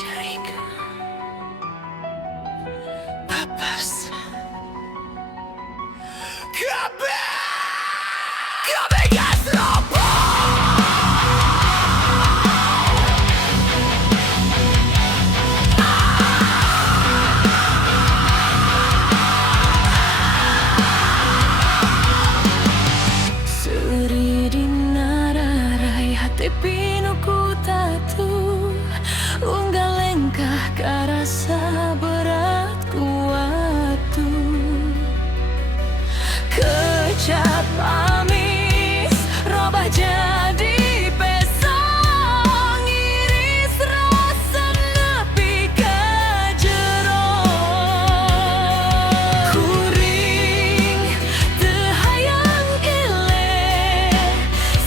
Jericho. Papas. Come gas robo. Seri dinararai hati pinuku tatu unggal lengkah karasa berat kuatu kecap amis robah jadi pesong iris rasa nepi ke jero kuring tehayang ile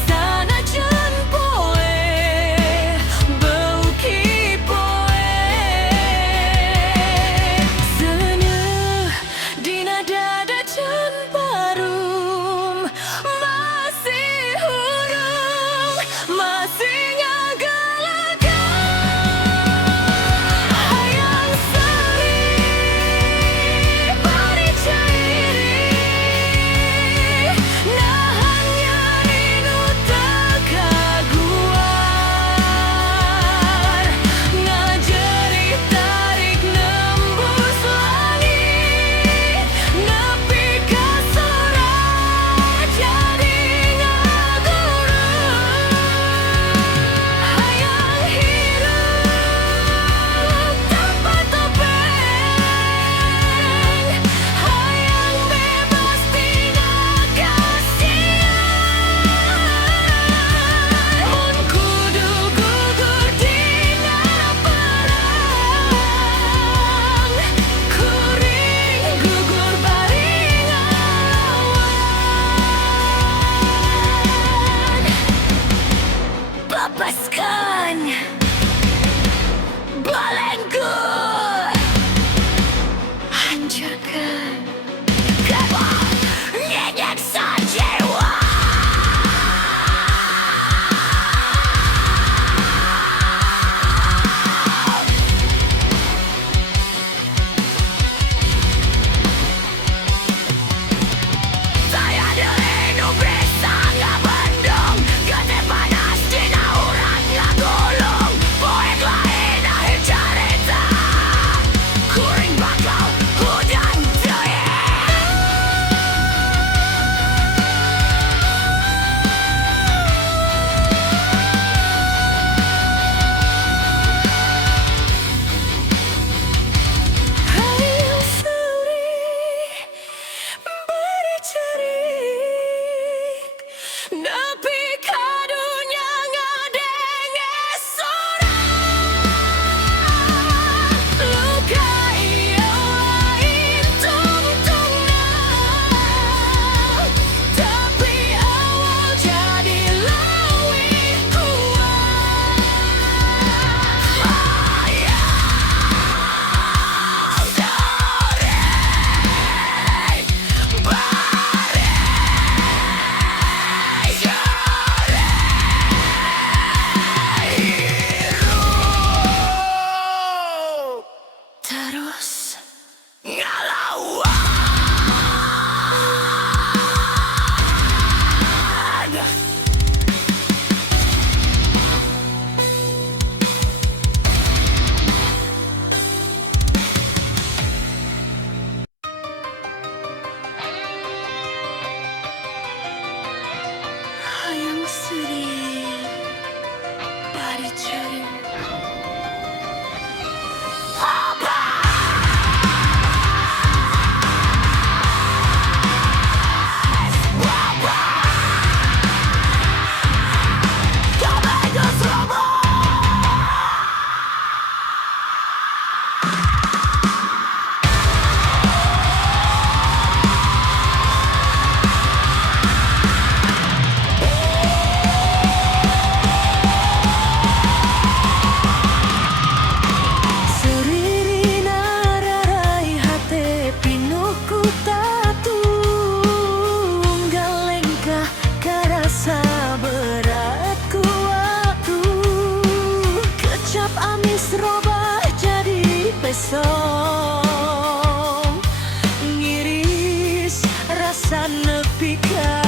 sanajan poe beuki poe seneuh dina dada can barum masih hurung masih ngagelagan hayang seri bari cairi nahannya inu tekaguar ngajeri tarik nembus langit nepi ka sorak jadi ngagurung hayang hirup tanpa topeng hayang bebas tina kasihan mun kudu gugur dina perang kuring gugur bari ngelawan bebaskan balengku hancurkan kebal nyeksa jiwa saya dulu bisa ngabendung gede panas dina urat ngagulung poek lain akhir cerita kuring bakal hujan deui hayang seri bari cerik nepi ka dunya ngadenge sorak luka ieu lain tungtungna tapi awal jadi leuwih kuat hayang seri bari hirup terus ngelawan hayang seri bari cerik iso ngiris rasa nepi ka